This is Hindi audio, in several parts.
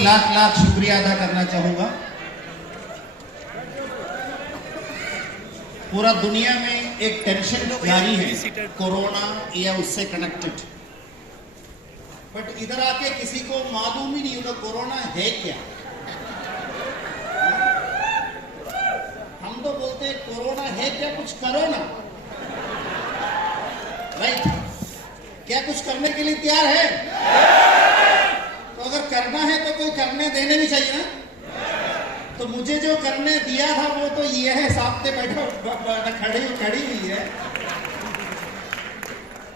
लाख लाख शुक्रिया अदा करना चाहूंगा। पूरा दुनिया में एक टेंशन जारी है कोरोना या उससे कनेक्टेड, बट इधर आके किसी को मालूम ही नहीं होगा कोरोना है क्या। हम तो बोलते हैं कोरोना है क्या, कुछ करो ना, राइट? क्या कुछ करने के लिए तैयार है? तो अगर करना है तो कोई करने देने भी चाहिए ना। तो मुझे जो करने दिया था वो तो ये है, सामने बैठा खड़ी हुई है।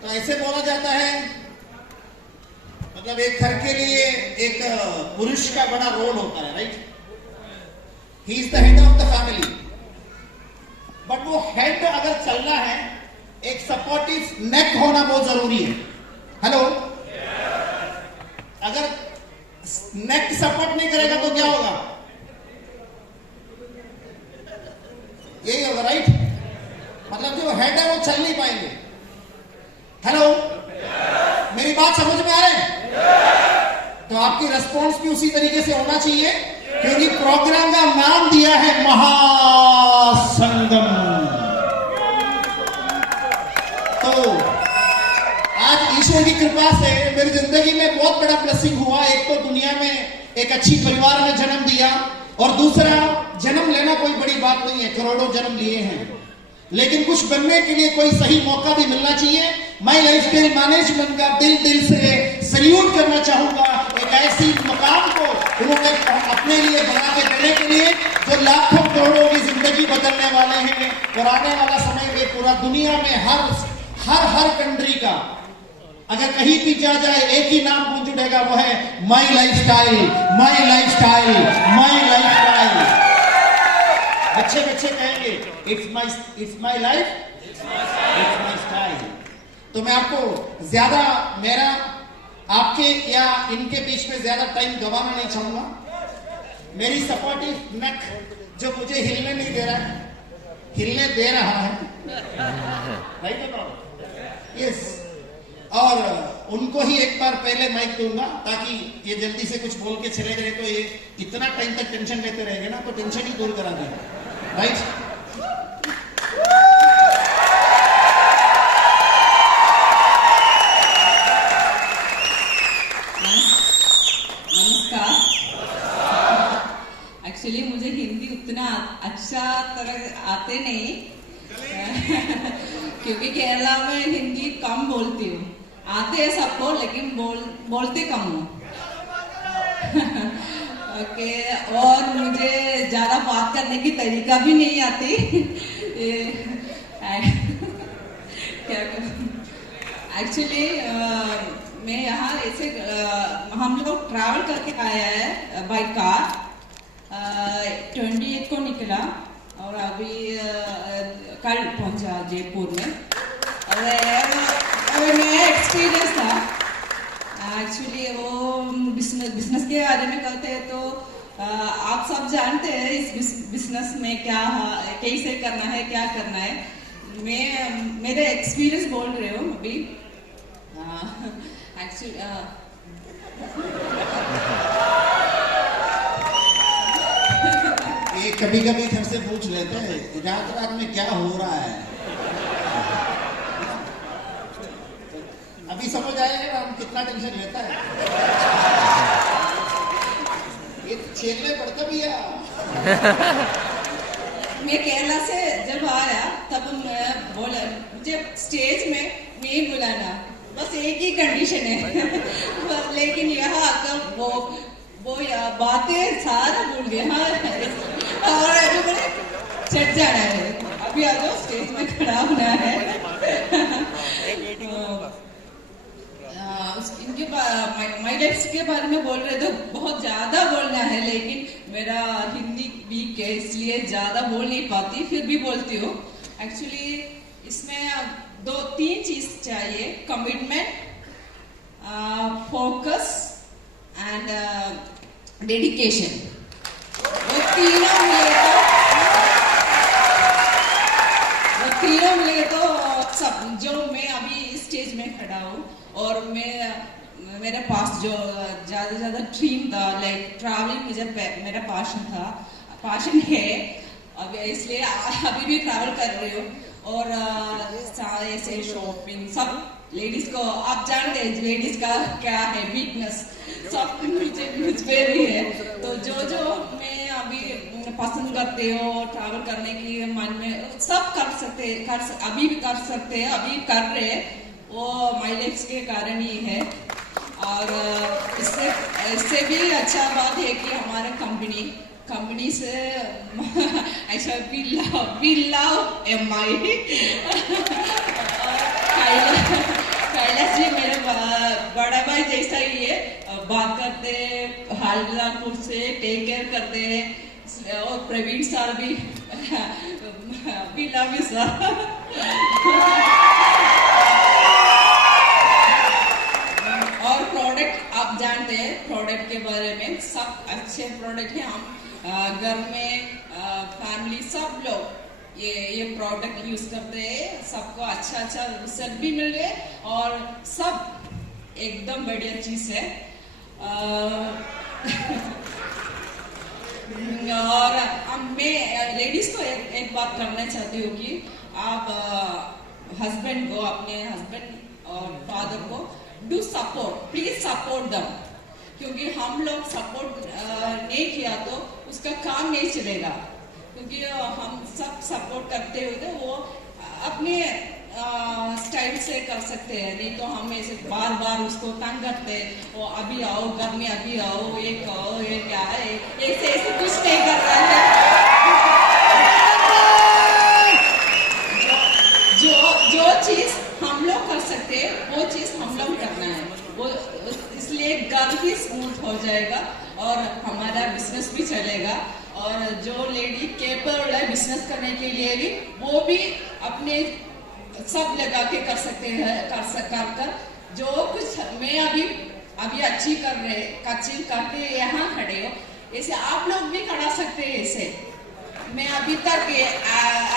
तो ऐसे बोला जाता है, मतलब एक घर के लिए एक पुरुष का बड़ा रोल होता है, right? He is the head of the family. But वो हेड अगर चलना है, एक सपोर्टिव नेक होना बहुत जरूरी है। हेलो, अगर नेक सपोर्ट नहीं करेगा तो क्या होगा? यही होगा, राइट? मतलब जो हेड है वो चल नहीं पाएंगे। हेलो, मेरी बात समझ में आ रही है? तो आपकी रिस्पॉन्स भी उसी तरीके से होना चाहिए, क्योंकि प्रोग्राम का नाम दिया है महासंगम। तो आज ईश्वर की कृपा से मेरी जिंदगी में बहुत बड़ा ब्लेसिंग हुआ। एक तो दुनिया में एक अच्छी परिवार में जन्म दिया, और दूसरा, जन्म लेना कोई बड़ी बात नहीं है, करोड़ों जन्म लिए हैं, लेकिन कुछ बनने के लिए कोई सही मौका भी मिलना चाहिए। मैं लाइफस्टाइल मैनेजमेंट का दिल से सैल्यूट करना चाहूंगा, एक ऐसी मकाम को उन्होंने अपने लिए बना के देने के लिए, जो लाखों करोड़ों की जिंदगी बदलने वाले हैं। और आने वाला समय में पूरा दुनिया में हर कंट्री का अगर कहीं भी जा जाए एक ही नाम गूंज उठेगा, वो है my lifestyle, my lifestyle, my lifestyle. बच्चे कहेंगे it's my life, it's my style. तो मैं आपको ज्यादा मेरा आपके या इनके बीच में ज्यादा टाइम गंवाना नहीं चाहूंगा। मेरी सपोर्टिव नेक जो मुझे हिलने नहीं दे रहा है, हिलने दे रहा है, राइट? यस। और उनको ही एक बार पहले माइक दूंगा, ताकि ये जल्दी से कुछ बोल के चले गए तो ये इतना टाइम तक टेंशन लेते रहेंगे ना, तो टेंशन ही दूर करा देंगे, राइट? नमस्कार। एक्चुअली मुझे हिंदी उतना अच्छा तरह आते नहीं क्योंकि केरला में हिंदी कम बोलती हूँ। आते हैं सबको, लेकिन बोलते कम हूँ। ओके, और मुझे ज्यादा बात करने की तरीका भी नहीं आती। क्या एक्चुअली मैं यहाँ ऐसे हम लोग ट्रैवल करके आया है बाय कार। 28 को निकला और अभी कल पहुंचा जयपुर में। और नया एक्सपीरियंस था। एक्चुअली वो बिजनेस के बारे में कहते हैं, तो आप सब जानते हैं इस बिजनेस में क्या कैसे करना है, क्या करना है। मैं मेरे एक्सपीरियंस बोल रही हूँ अभी। एक्चुअली ये कभी घर से पूछ लेते हैं रात में क्या हो रहा है। अभी समझ आएगा हम कितना टेंशन लेता है। ये छेड़ने पड़ता भी है। मैं केरला से जब आया तब मैं बोला मुझे स्टेज में नहीं बुलाना, बस एक ही कंडीशन है। लेकिन यहाँ आकर वो बातें सारा भूल गया। और अभी बोले चढ़ जाना है, अभी आ जाओ स्टेज में खड़ा होना है। इनके माई लाइफ के बारे में बोल रहे तो बहुत ज्यादा बोलना है, लेकिन मेरा हिंदी वीक है इसलिए ज्यादा बोल नहीं पाती, फिर भी बोलती हूँ। एक्चुअली इसमें 2-3 चीज चाहिए: कमिटमेंट, फोकस एंड डेडिकेशन। वो तीनों मिले तो सब जो मैं अभी इस स्टेज में खड़ा हूँ। और मैं मेरे पास जो ज़्यादा ड्रीम था, लाइक ट्रैवलिंग मुझे मेरा पैशन है। अब इसलिए अभी भी ट्रैवल कर रही हूँ। और सारे से शॉपिंग सब लेडीज को आप जानते हैं लेडीज का क्या है वीकनेस, सब मुझ पे भी है। तो जो मैं अभी पसंद करते हो ट्रैवल करने की मन में सब कर सकते अभी भी कर सकते हैं, अभी कर रहे हैं, वो माइलेज के कारण ही है। और इससे भी अच्छा बात है कि हमारे कंपनी से ऐसा we love MI। Kailash ji मेरे बड़ा भाई जैसा ही है, बात करते हालदारपुर से टेक केयर करते हैं। और प्रवीण सर भी वी लव यू सर। और प्रोडक्ट आप जानते हैं, प्रोडक्ट के बारे में सब अच्छे प्रोडक्ट हैं। हम घर में फैमिली सब लोग ये प्रोडक्ट यूज करते हैं, सबको अच्छा रिजल्ट भी मिल रहे और सब एकदम बढ़िया चीज है। और मैं लेडीज को एक बात करना चाहती हूँ कि आप हस्बैंड को, अपने हस्बैंड और फादर को डू सपोर्ट, प्लीज सपोर्ट दम, क्योंकि हम लोग सपोर्ट नहीं किया तो उसका काम नहीं चलेगा। क्योंकि हम सब सपोर्ट करते हुए वो अपने स्टाइल से कर सकते हैं, नहीं तो हम ऐसे बार बार उसको तंग करते हैं, वो अभी आओ घर में, अभी आओ, ये कहो, ये क्या है, ऐसे कुछ नहीं कर रहा है। जो चीज हम लोग कर सकते हैं वो चीज हम लोग करना है, वो इसलिए घर भी स्मूथ हो जाएगा और हमारा बिजनेस भी चलेगा। और जो लेडी केपेबल है बिजनेस करने के लिए भी, वो भी अपने सब लगा के कर सकते हैं, कर जो कुछ मैं अभी अच्छी करके यहाँ खड़े हो, ऐसे आप लोग भी करा सकते हैं। ऐसे मैं अभी तक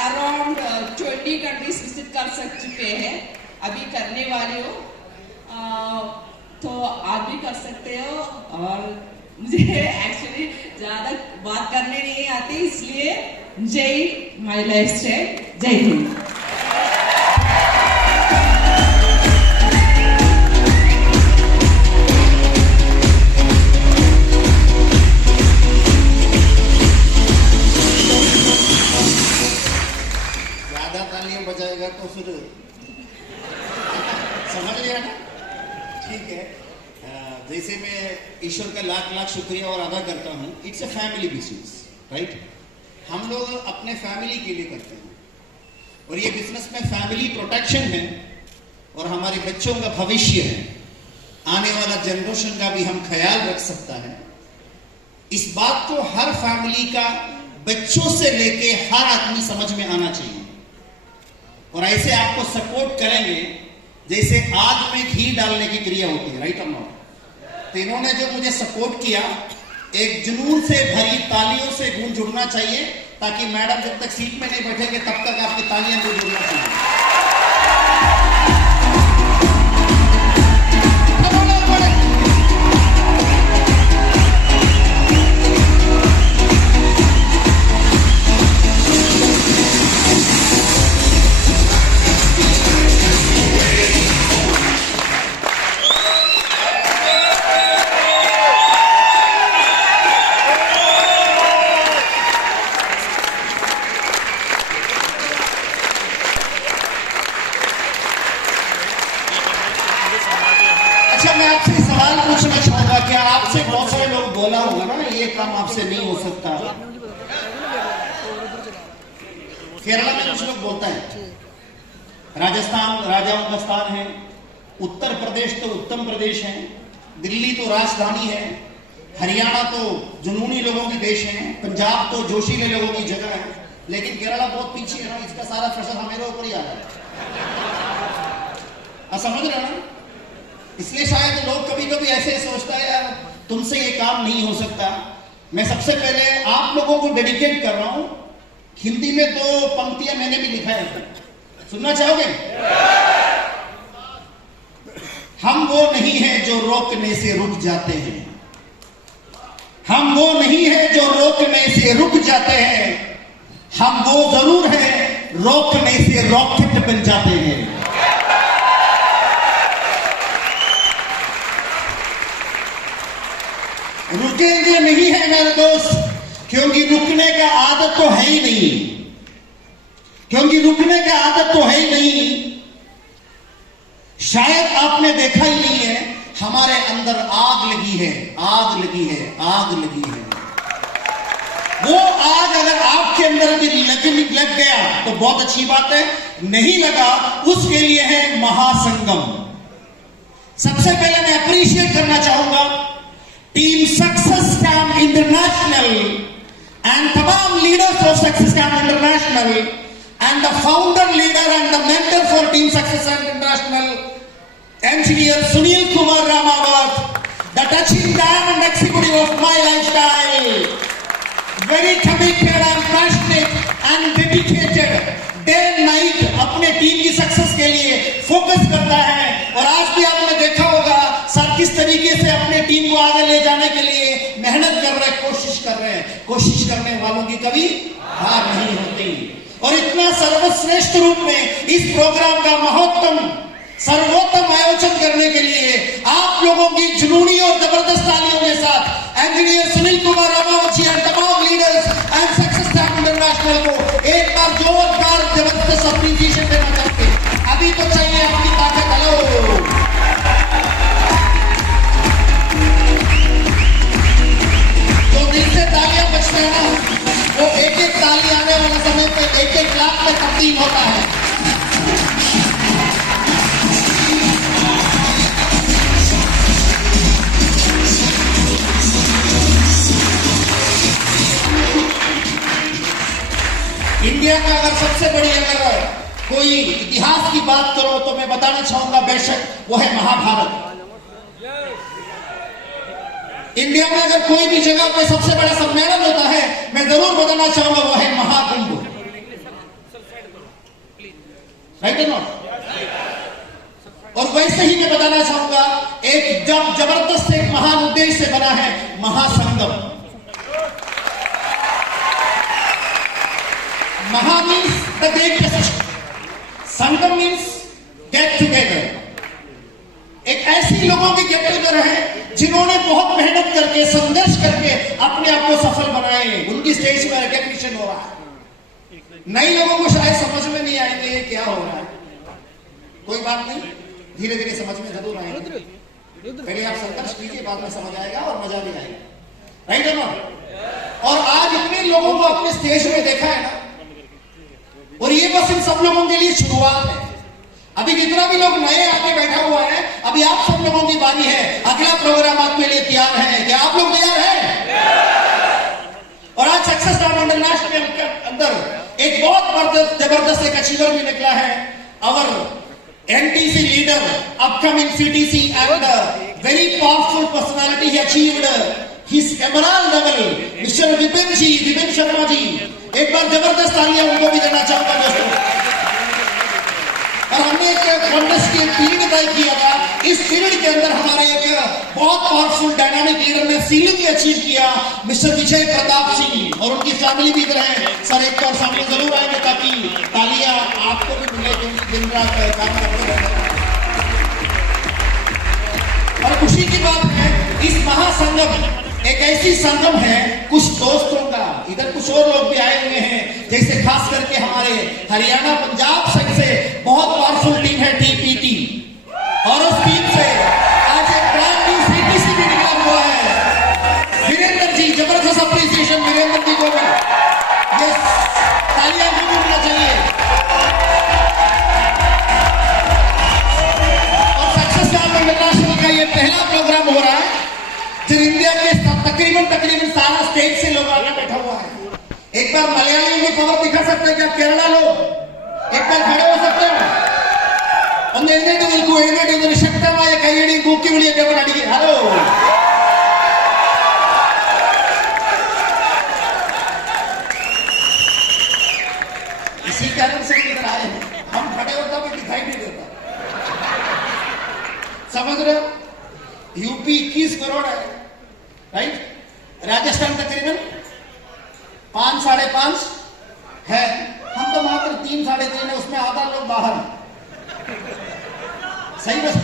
अराउंड 20 कंट्रीज विजिट कर चुके हैं, अभी करने वाले हो, तो आप भी कर सकते हो। और मुझे एक्चुअली ज्यादा बात करने नहीं आती, इसलिए जय माय लाइफस्टाइल, जय हिंद। ज्यादा तालियां बजाएगा तो फिर समझ लिया ना, ठीक है। जैसे मैं ईश्वर का लाख लाख शुक्रिया और अदा करता हूँ, it's a family business, right. हम लोग अपने फैमिली के लिए करते हैं और ये बिजनेस में फैमिली प्रोटेक्शन है और हमारे बच्चों का भविष्य है, आने वाला जनरेशन का भी हम ख्याल रख सकता है। इस बात को हर फैमिली का बच्चों से लेके हर आदमी समझ में आना चाहिए। और ऐसे आपको सपोर्ट करेंगे जैसे आग में घी डालने की क्रिया होती है, राइट अम्मा। तो इन्होंने जो मुझे सपोर्ट किया, एक जुनून से भरी तालियों से गूंज उड़ना चाहिए, ताकि मैडम जब तक सीट में नहीं बैठेंगे तब तक आपकी तालियां गूंज उड़ना चाहिए। मैं आपसे सवाल पूछना चाहूंगा, क्या आपसे बहुत सारे लोग बोला होगा ना ये काम आपसे नहीं हो सकता। केरला में कुछ लोग बोलता है, राजस्थान राजाओं का स्थान है, उत्तर प्रदेश तो उत्तम प्रदेश है, दिल्ली तो राजधानी है, हरियाणा तो जुनूनी लोगों की देश है, पंजाब तो जोशीले लोगों की जगह है, लेकिन केरला बहुत पीछे है ना, इसका सारा प्रेशर हमारे ऊपर ही आ रहा है। समझ रहे ना, इसलिए शायद लोग कभी कभी ऐसे सोचता है यार तुमसे ये काम नहीं हो सकता। मैं सबसे पहले आप लोगों को डेडिकेट कर रहा हूं, हिंदी में 2 पंक्तियां मैंने भी लिखा है, सुनना चाहोगे? हम वो नहीं हैं जो रोकने से रुक जाते हैं, हम वो नहीं हैं जो रोकने से रुक जाते हैं, हम वो जरूर हैं रोकने से रॉकेट बन जाते हैं। रुकेंगे नहीं है मेरे दोस्त, क्योंकि रुकने का आदत तो है ही नहीं, क्योंकि रुकने का आदत तो है ही नहीं। शायद आपने देखा ही नहीं है, हमारे अंदर आग लगी है, आग लगी है, आग लगी है। वो आग अगर आपके अंदर भी लग गया तो बहुत अच्छी बात है, नहीं लगा उसके लिए है महासंगम। सबसे पहले मैं अप्रिशिएट करना चाहूंगा team success camp international and तमाम leaders of success camp international and the founder leader and the mentor for team success camp international Engineer Sunil Kumar Ramawat, the touching diamond executive of my lifestyle, very committed and passionate and dedicated, day and night अपने टीम की सक्सेस के लिए फोकस करता है। और आज भी आपने देखा होगा सर किस तरीके से अपने टीम को आगे ले जाने के लिए मेहनत कर रहे हैं, कोशिश कर रहे हैं। कोशिश करने वालों की कभी हार नहीं होती। और इतना सर्वश्रेष्ठ रूप में इस प्रोग्राम का महत्तम सर्वोत्तम आयोजन करने के लिए आप लोगों की जुनूनी और जबरदस्त तालियों के साथ इंजीनियर सुनील कुमार रामावत जी और तमाम leaders and success camp international को एक बार जोरदार जबरदस्त अप्रिसिएशन देना चाहते हैं। अभी तो चाहिए आपकी ताकत। हेलो, तो दिल से तालियां बजते हैं ना, वो एक एक ताली आने वाले समय पे 1-1 लाख में तब्दील होता है। इंडिया का अगर सबसे बड़ी अगर कोई इतिहास की बात करो तो मैं बताना चाहूंगा बेशक वो है महाभारत। इंडिया में अगर कोई भी जगह पे सबसे बड़ा सम्मेलन होता है मैं जरूर बताना चाहूंगा वो है महाकुंभ। राइट है नॉट? और वैसे ही मैं बताना चाहूंगा एक जबरदस्त एक महान उद्देश्य से बना है महासंगम। महा means the greatest, Sangam means get together. एक ऐसी लोगों की गेट टुगेदर है जिन्होंने बहुत मेहनत करके संघर्ष करके अपने आप को सफल बनाए। उनकी स्टेज में रिकॉग्निशन हो रहा है। नए लोगों को शायद समझ में नहीं आएंगे क्या हो रहा है, कोई बात नहीं, धीरे धीरे समझ में जरूर आएंगे। पहले आप संघर्ष कीजिए, बाद में समझ आएगा और मजा भी आएगा। राइट है ना? और आज इतने लोगों को अपने स्टेज में देखा है ना, और ये बस इन सब लोगों के लिए शुरुआत है। अभी जितना भी लोग नए आके बैठा हुआ है, अभी आप सब लोगों की बारी है। अगला प्रोग्राम आपके लिए तैयार है। क्या आप लोग तैयार हैं? और आज सक्सेस कैंप इंटरनेशनल के अंदर एक बहुत जबरदस्त एक अचीवर भी निकला है। Our NTC leader, upcoming CTC and very powerful personality he achieved his emerald level, mister Vipin Sharma ji. एक बार जबरदस्त तालियां उनको भी देना चाहूंगा दोस्तों। और हमने एक कॉन्टेस्ट की पीरियड तय किया था। इस पीरियड के अंदर हमारे एक बहुत पावरफुल डायनामिक लीडर ने सीलिंग अचीव किया, मिस्टर विजय प्रताप सिंह, और उनकी फैमिली भी इधर है। सर एक बार सामने जरूर आएंगे ताकि तालियां आपको भी मिले, क्योंकि दिन रात काम करते रहते हैं। और खुशी की बात है इस महासंगम एक ऐसी संगम है कुछ दोस्तों का, इधर कुछ और लोग भी आए हुए हैं, जैसे खास करके हमारे हरियाणा पंजाब साइड से बहुत पावरफुल टीम है टीपीटी, और उस टीम से आज एक ब्रांड न्यू सीटीसी भी निकला हुआ है। वीरेंद्र जी, जबरदस्त अप्रिसिएशन वीरेंद्र जी को भी। यस, तालियां भी मिलना चाहिए। और सक्सेस कैंप इंटरनेशनल का ये पहला प्रोग्राम हो रहा है जो इंडिया के तकरीबन सारा स्टेट से लोग आगे बैठा हुआ है। एक बार मलयालियों की पावर दिखा सकते हैं क्या केरला लोग? एक बार खड़े हो सकते हो? ഒന്ന് എഴുന്നേറ്റ് നിൽക്കൂ, എഴുന്നേറ്റ് നിന്നൊരു ശക്തമായ കൈയടിയും തൂക്കി വിളിയൊക്കെ അടിക്കുക. ഹലോ, इसी कारण से इधर आए हैं। हम खड़े होता भी दिखाई नहीं देता। समझ राजस्थान तकरीबन 5 साढ़े 5 है, हम तो मात्र 3 साढ़े 3 है, उसमें आधा लोग बाहर हैं। सही बस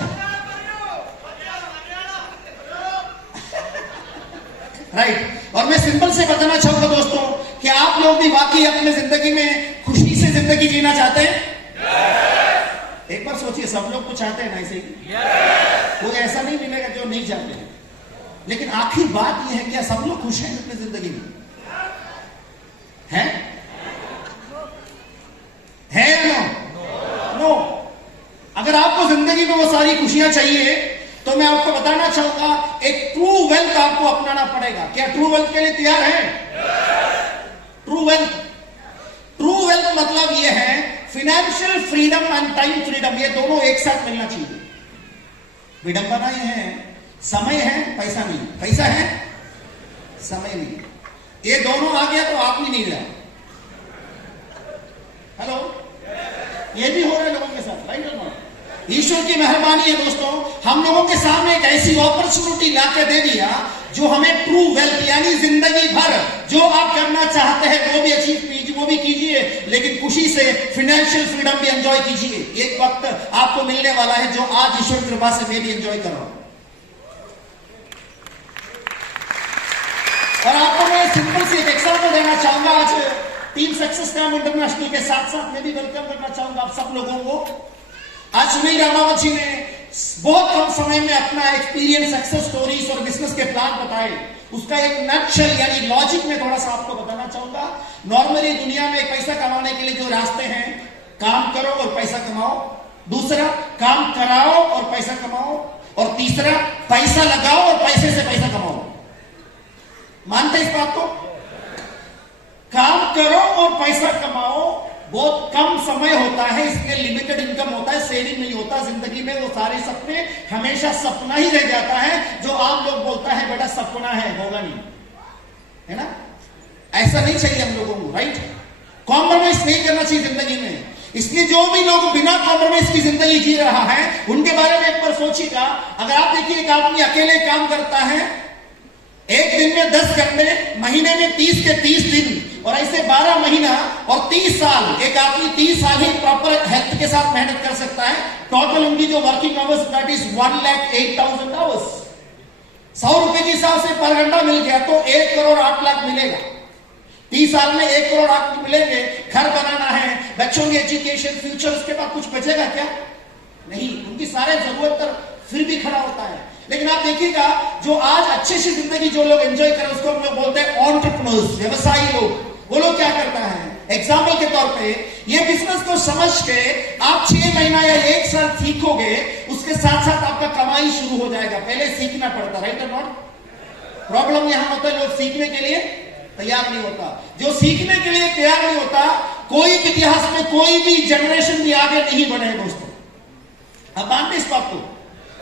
राइट। और मैं सिंपल से बताना चाहूंगा दोस्तों कि आप लोग भी वाकई अपने जिंदगी में खुशी से जिंदगी जीना चाहते हैं? एक बार सोचिए, सब लोग तो चाहते हैं ना ऐसे ही। कोई ऐसा नहीं मिलेगा जो नहीं चाहते हैं, लेकिन आखिर बात यह है क्या सब लोग खुश हैं अपनी जिंदगी में? हैं? है या नो? नो। अगर आपको जिंदगी में वो सारी खुशियां चाहिए तो मैं आपको बताना चाहूंगा एक ट्रू वेल्थ आपको अपनाना पड़ेगा। क्या ट्रू वेल्थ के लिए तैयार हैं? ट्रू वेल्थ मतलब यह है financial freedom and time freedom, ये दोनों एक साथ मिलना चाहिए। विडंबना ये है, समय है पैसा नहीं, पैसा है समय नहीं, ये दोनों आ गया तो आप भी नहीं रहा। हेलो, ये भी हो रहा है लोगों के साथ, राइट और नॉट? ईश्वर की मेहरबानी है दोस्तों, हम लोगों के सामने एक ऐसी अपॉर्चुनिटी लाके दे दिया जो हमें ट्रू वेल्थ यानी जिंदगी भर जो आप करना चाहते हैं वो भी अचीव कीजिए, वो भी कीजिए, लेकिन खुशी से फाइनेंशियल फ्रीडम भी एंजॉय कीजिए। एक वक्त आपको मिलने वाला है जो आज ईश्वर कृपा से मैं भी एंजॉय कर रहा हूं। और आपको मैं सिंपल से एक एग्जांपल देना चाहूंगा। आज टीम सक्सेस काम इंटरनेशनल के साथ साथ मैं भी वेलकम करना चाहूंगा आप सब लोगों को। आज सुनील रामावत जी ने बहुत कम समय में अपना एक्सपीरियंस, सक्सेस स्टोरीज और बिजनेस के प्लान बताए। उसका एक नटशेल यानी लॉजिक में थोड़ा सा आपको बताना चाहूंगा। नॉर्मली दुनिया में पैसा कमाने के लिए जो रास्ते हैं, काम करो और पैसा कमाओ, दूसरा काम कराओ और पैसा कमाओ, और तीसरा पैसा लगाओ और पैसे से पैसा कमाओ। मानते इस बात को? काम करो और पैसा कमाओ, बहुत कम समय होता है, इसलिए लिमिटेड इनकम होता है, सेविंग नहीं होता जिंदगी में। वो सारे सपने हमेशा सपना ही रह जाता है। जो आप लोग बोलता है बेटा सपना है, होगा नहीं, है ना? ऐसा नहीं चाहिए हम लोगों को, राइट? कॉम्प्रोमाइज नहीं करना चाहिए जिंदगी में। इसलिए जो भी लोग बिना कॉम्प्रोमाइज की जिंदगी जी रहा है उनके बारे में एक बार सोचिएगा। अगर आप देखिए एक आदमी अकेले काम करता है, एक दिन में 10 घंटे, महीने में 30 के 30 दिन, और ऐसे 12 महीना और 30 साल, एक आदमी 30 साल ही प्रॉपर हेल्थ के साथ मेहनत कर सकता है। टोटल उनकी जो working hours that is 1,08,000 hours. 100 रुपए के हिसाब से पर घंटा मिल गया तो 1 करोड़ 8 लाख मिलेगा। 30 साल में 1 करोड़ 8 मिलेंगे। घर बनाना है, बच्चों की एजुकेशन, फ्यूचर, उसके बाद कुछ बचेगा क्या? नहीं। उनकी सारे जरूरत फिर भी खड़ा होता है। लेकिन आप देखिएगा जो आज अच्छे से जिंदगी जो लोग एंजॉय करें उसको हम लोग बोलते हैं एंटरप्रेन्योर्स, व्यवसायी लोग। वो लोग क्या करता है, एग्जाम्पल के तौर पे ये बिजनेस को समझ के आप 6 महीना या 1 साल सीखोगे, उसके साथ साथ आपका कमाई शुरू हो जाएगा। पहले सीखना पड़ता, राइट और नॉट? प्रॉब्लम यहां होता है लोग सीखने के लिए तैयार नहीं होता। जो सीखने के लिए तैयार नहीं होता, कोई भी इतिहास में कोई भी जनरेशन भी आगे नहीं बढ़े दोस्तों। अब मानते इस बात को?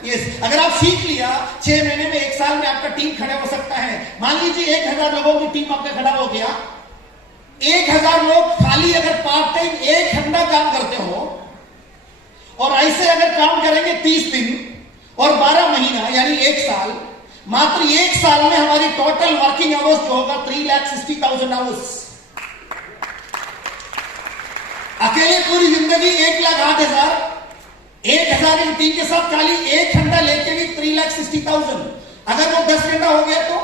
यस। अगर आप सीख लिया 6 महीने में, 1 साल में आपका टीम खड़ा हो सकता है। मान लीजिए 1000 लोगों की टीम आपका खड़ा हो गया। 1000 लोग खाली अगर पार्ट टाइम 1 घंटा काम करते हो और ऐसे अगर काम करेंगे 30 दिन और 12 महीना यानी 1 साल, मात्र 1 साल में हमारी टोटल वर्किंग आवर्स जो होगा 3,60,000 आवर्स। अकेले पूरी जिंदगी 1,08,000, 1,000 की टीम के साथ खाली 1 घंटा लेके भी 3,60,000। अगर वो 10 घंटा हो गया तो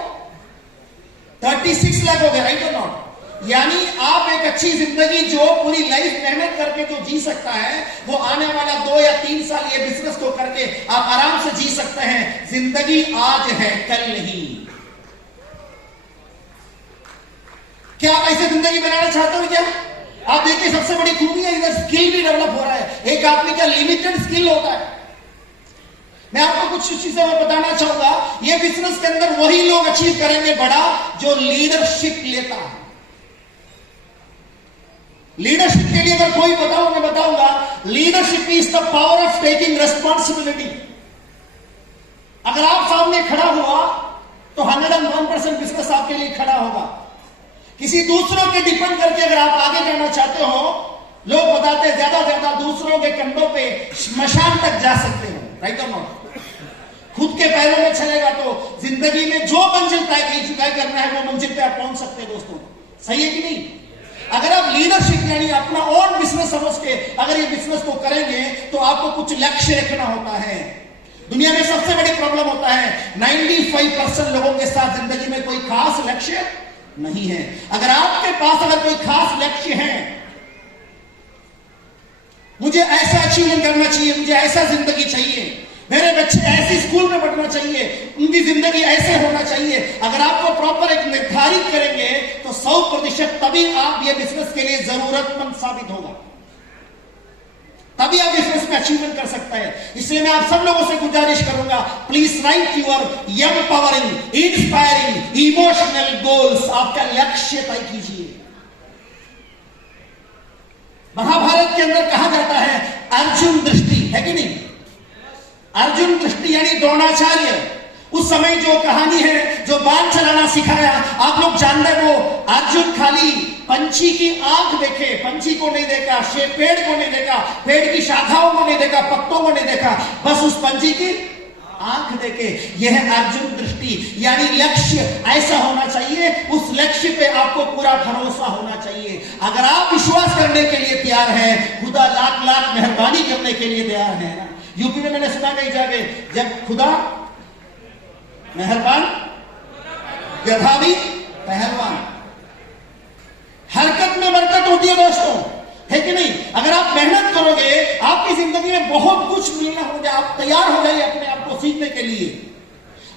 36 लाख हो गया, राइट और नॉट? यानी आप एक अच्छी जिंदगी जो पूरी लाइफ मेहनत करके जो जी सकता है, वो आने वाला 2 या 3 साल ये बिजनेस को करके आप आराम से जी सकते हैं। जिंदगी आज है, कल नहीं। क्या आप ऐसे जिंदगी बनाना चाहते हो क्या? आप देखिए सबसे बड़ी खूबी है इधर स्किल भी डेवलप हो रहा है। एक आदमी का लिमिटेड स्किल होता है। मैं आपको कुछ चीजें मैं बताना चाहूंगा। ये बिजनेस के अंदर वही लोग अचीव करेंगे बड़ा जो लीडरशिप लेता है। लीडरशिप के लिए अगर कोई बताऊं, मैं बताऊंगा leadership is the power of taking responsibility. अगर आप सामने खड़ा हुआ तो 101% बिजनेस आपके लिए खड़ा होगा। किसी दूसरों के डिपेंड करके अगर आप आगे जाना चाहते हो, लोग बताते हैं ज्यादा दूसरों के कंधों पे श्मशान तक जा सकते हो, राइट और नॉट? खुद के पैरों में चलेगा तो जिंदगी में जो मंजिल तय करना है वो मंजिल पे आप पहुंच सकते हैं दोस्तों। सही है कि नहीं? अगर आप लीडरशिप यानी अपना ओन बिजनेस समझ के अगर ये बिजनेस को करेंगे तो आपको कुछ लक्ष्य रखना होता है। दुनिया में सबसे बड़ी प्रॉब्लम होता है 95% लोगों के साथ जिंदगी में कोई खास लक्ष्य नहीं है। अगर आपके पास अगर कोई खास लक्ष्य है, मुझे ऐसा अचीवमेंट करना चाहिए, मुझे ऐसा जिंदगी चाहिए, मेरे बच्चे ऐसी स्कूल में पढ़ना चाहिए, उनकी जिंदगी ऐसे होना चाहिए, अगर आपको प्रॉपर एक निर्धारित करेंगे तो 100% तभी आप ये बिजनेस के लिए जरूरतमंद साबित होगा, तभी आप बिजनेस में अचीवमेंट कर सकते हैं। इसलिए मैं आप सब लोगों से गुजारिश करूंगा, please right your empowering, inspiring, emotional goals. आपका लक्ष्य तय कीजिए। महाभारत के अंदर कहा जाता है अर्जुन दृष्टि, है कि नहीं? अर्जुन दृष्टि यानी द्रोणाचार्य, उस समय जो कहानी है, जो बाण चलाना सिखाया, आप लोग जानते हो, अर्जुन खाली पंछी की आंख देखे, पंछी को नहीं देखा, पेड़ को नहीं देखा, पेड़ की शाखाओं को नहीं देखा, पत्तों को नहीं देखा, बस उस पंछी की आंख देखे। यह है अर्जुन दृष्टि, यानी लक्ष्य ऐसा होना चाहिए, उस लक्ष्य पे आपको पूरा भरोसा होना चाहिए। अगर आप विश्वास करने के लिए तैयार हैं, खुदा लाख लाख मेहरबानी करने के लिए तैयार है। यूपी में मैंने सुना कहीं जाके, जब खुदा मेहरबान गधा भी पहलवान। हरकत में बरकत होती है दोस्तों, है कि नहीं? अगर आप मेहनत करोगे आपकी जिंदगी में बहुत कुछ मिलना होगा। आप तैयार हो जाइए अपने आप को सीखने के लिए।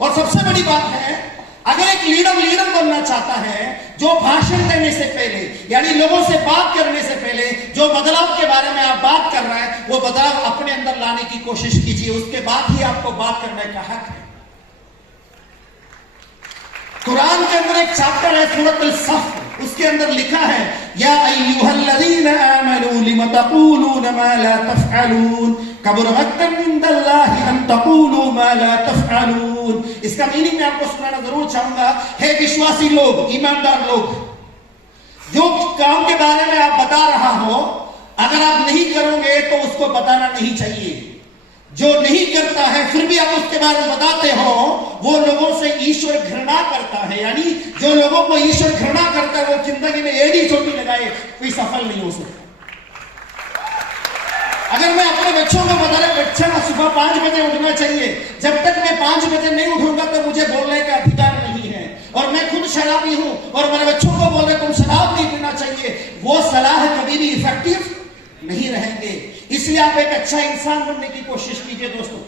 और सबसे बड़ी बात है, अगर एक लीडर बनना चाहता है, जो भाषण देने से पहले यानी लोगों से बात करने से पहले जो बदलाव के बारे में आप बात कर रहे हैं, वो बदलाव अपने अंदर लाने की कोशिश कीजिए, उसके बाद ही आपको बात करने का हक है। कुरान के अंदर एक चैप्टर है सूरत अल-सफ, उसके अंदर लिखा है या अय्युहल्लज़ीना आमनू लिम तक़ूलून मा ला तफ़अलून कबुर मक़तन इंदल्लाहि अन तक़ूलू मा ला तफ़अलून। इसका मीनिंग मैं आपको सुनाना जरूर चाहूंगा। हे विश्वासी लोग, ईमानदार लोग, जो काम के बारे में आप बता रहा हो, अगर आप नहीं करोगे तो उसको बताना नहीं चाहिए। जो नहीं करता है फिर भी आप उसके बारे में बताते हो, वो लोगों से ईश्वर घृणा करता है। यानी जो लोगों को ईश्वर घृणा करता है वो जिंदगी में एड़ी चोटी लगाए कोई सफल नहीं हो सकता। अगर मैं अपने बच्चों को बता रहा, बच्चा ना सुबह 5 बजे उठना चाहिए, जब तक मैं 5 बजे नहीं उठूंगा तो मुझे बोलने का अधिकार नहीं है, और मैं खुद शराबी हूं और मेरे बच्चों को बोल रहे तुम शराब नहीं पीना चाहिए, वो सलाह कभी भी इफेक्टिव नहीं रहेंगे। इसलिए आप एक अच्छा इंसान बनने की कोशिश कीजिए दोस्तों।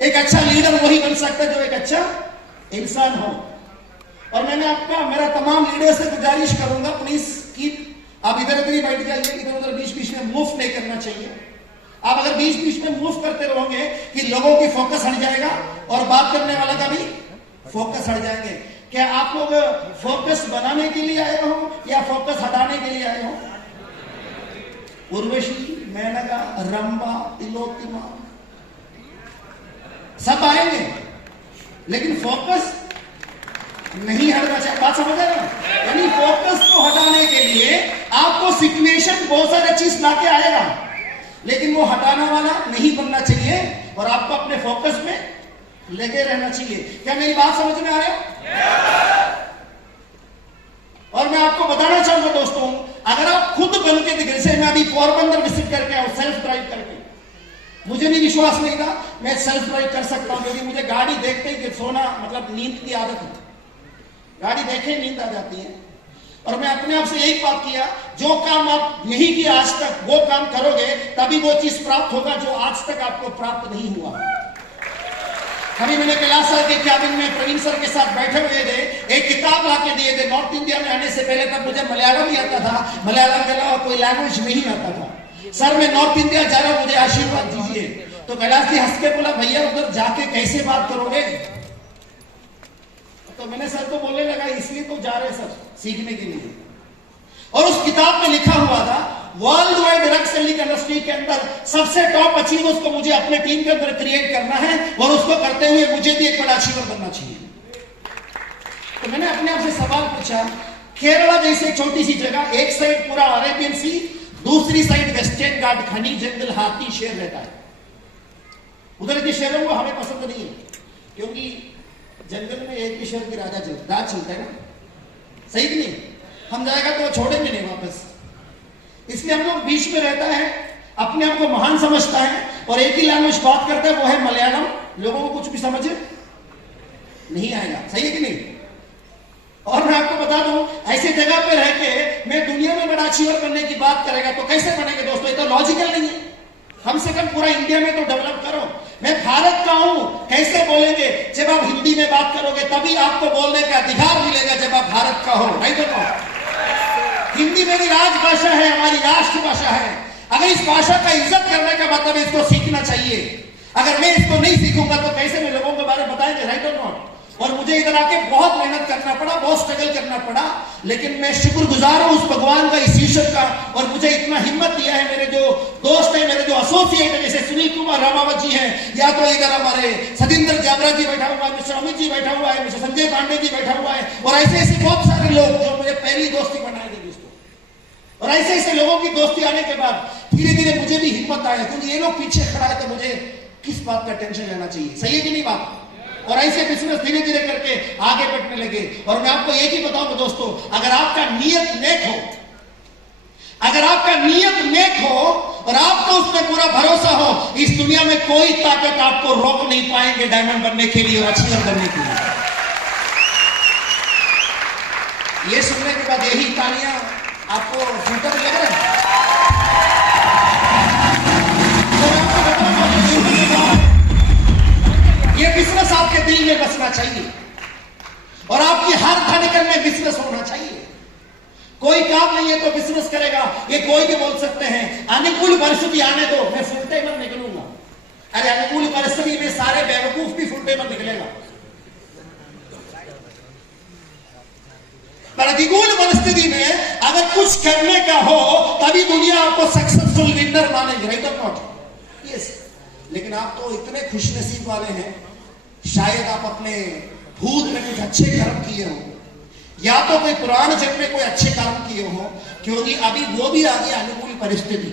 एक अच्छा लीडर वही बन सकता है जो एक अच्छा इंसान हो। और मैंने आपका मेरा तमाम लीडर से गुजारिश करूंगा, प्लीज की आप इधर उधर ही बैठ जाइए, इधर उधर बीच बीच में मूव नहीं करना चाहिए। आप अगर बीच बीच में मूव करते रहोगे कि लोगों की फोकस हट जाएगा और बात करने वाला का भी फोकस हट जाएंगे। क्या आप लोग फोकस बनाने के लिए आए हो या फोकस हटाने के लिए आए हो? उर्वशी, मेनका, रंबा, तिलोत्तमा सब आएंगे, लेकिन फोकस नहीं हटना चाहिए। बात समझ रहे हो? यानी फोकस को हटाने के लिए आपको सिचुएशन बहुत सारे चीज लाके आएगा, लेकिन वो हटाने वाला नहीं बनना चाहिए और आपको अपने फोकस में लगे रहना चाहिए। क्या मेरी बात समझ में आ रही है? और मैं आपको बताना चाहूंगा दोस्तों, अगर आप खुद बन के दिखे, जैसे मैं अभी पोरबंदर विजिट करके आया, सेल्फ ड्राइव करके, मुझे भी विश्वास नहीं था मैं सेल्फ ड्राइव कर सकता हूं, क्योंकि मुझे गाड़ी देखते ही सोना मतलब नींद की आदत है, गाड़ी देखे नींद आ जाती है। और मैं अपने आप से यही बात किया, जो काम आप नहीं किया आज तक वो काम करोगे तभी वो चीज प्राप्त होगा जो आज तक आपको प्राप्त नहीं हुआ। अभी मैंने कैलाश सर के कैबिन में प्रवीण सर के साथ बैठे हुए थे, एक किताब लाके दिए थे। नॉर्थ इंडिया में आने से पहले तब मुझे मलयालम ही आता था, मलयालम के अलावा कोई लैंग्वेज नहीं आता था। सर मैं नॉर्थ इंडिया जा रहा हूं, मुझे आशीर्वाद दीजिए। तो कैलाश जी हंस के बोला, भैया उधर जाके कैसे बात करोगे? तो मैंने सर को बोलने लगा, इसलिए तो जा रहे सर सीखने के लिए। और उस किताब में लिखा हुआ था world wide drug selling industry के अंदर सबसे टॉप अचीवर्स को मुझे अपने टीम के अंदर क्रिएट करना है, और उसको करते हुए मुझे भी एक बड़ा अचीवर बनना चाहिए। तो मैंने अपने आप से सवाल पूछा, केरला जैसे छोटी सी जगह, एक साइड पूरा अरेबियन सी, दूसरी साइड वेस्टर्न घाट, घनी जंगल, हाथी शेर रहता है। उधर के शेरों को हमें पसंद नहीं है, क्योंकि जंगल में एक ईश्वर की राज चलता है ना, सही कि नहीं? हम जाएगा तो छोड़ेंगे नहीं वापस, इसलिए हम लोग बीच में रहता है, अपने आप को महान समझता है और एक ही लैंग्वेज बात करता है, वो है मलयालम। लोगों को कुछ भी समझ नहीं आएगा, सही है कि नहीं? और मैं आपको बता दूं, ऐसे जगह पे रह के मैं दुनिया में बड़ा अचीवर बनने की बात करेगा तो कैसे बनेंगे दोस्तों? ये तो लॉजिकल नहीं है। कम से कम पूरा इंडिया में तो डेवलप करो। मैं भारत का हूं, कैसे बोलेंगे? जब आप हिंदी में बात करोगे तभी आपको बोलने का अधिकार मिलेगा, जब आप भारत का हो, नहीं तो हिंदी मेरी राजभाषा है, हमारी राष्ट्रभाषा है। अगर इस भाषा का इज्जत करने का मतलब इसको सीखना चाहिए। अगर मैं इसको नहीं सीखूंगा तो कैसे मैं लोगों के बारे में बताएंगे, राइट और नॉट? और मुझे इधर आके बहुत मेहनत करना पड़ा, बहुत स्ट्रगल करना पड़ा, लेकिन मैं शुक्रगुजार हूं उस भगवान का, इस ईश्वर का, और मुझे इतना हिम्मत दिया है। मेरे जो दोस्त है, मेरे जो एसोसिएट है, जैसे सुनील कुमार रामावत जी हैं, या तो इधर हमारे सदिंदर जाबरा जी बैठा हुआ है, मिस्टर अमित जी बैठा हुआ है, मिस्टर संजय पांडे जी बैठा हुआ है, और ऐसे ऐसे बहुत सारे लोग जो मुझे पहली दोस्ती बनाए थे दोस्तों। और ऐसे ऐसे लोगों की दोस्ती आने के बाद धीरे धीरे मुझे भी हिम्मत आया, क्योंकि ये लोग पीछे खड़ा है तो मुझे किस बात का टेंशन लेना चाहिए, सही है कि नहीं बात? और ऐसे बिजनेस धीरे धीरे करके आगे बढ़ने लगे। और मैं आपको एक ही बताऊंगा दोस्तों, अगर आपका नियत नेक हो, अगर आपका नियत नेक हो और आपको उसमें पूरा भरोसा हो, इस दुनिया में कोई ताकत आपको रोक नहीं पाएंगे डायमंड बनने के लिए और अचीवर करने के लिए। ये सुनने के बाद यही तालियां आपको सुनकर लग रहा है? ये बिजनेस आपके दिल में बसना चाहिए और आपकी हर धड़कन में बिजनेस होना चाहिए। कोई काम नहीं है तो बिजनेस करेगा, ये कोई भी बोल सकते हैं। अनुकूल परिस्थिति आने दो, मैं फुल टाइमर निकलूंगा। अरे अनुकूल परिस्थिति में सारे बेवकूफ भी फुल टाइमर निकलेगा, प्रतिकूल परिस्थिति में अगर कुछ करने का हो तभी दुनिया आपको सक्सेसफुल विनर मानेगी, राइट और नॉट? यस। लेकिन आप तो इतने खुशनसीब वाले हैं, शायद आप अपने भूत में कुछ अच्छे कर्म किए हो, या तो कोई पुराण जन्म में कोई अच्छे कर्म किए हो, क्योंकि अभी वो भी आ गई अनुकूल परिस्थिति।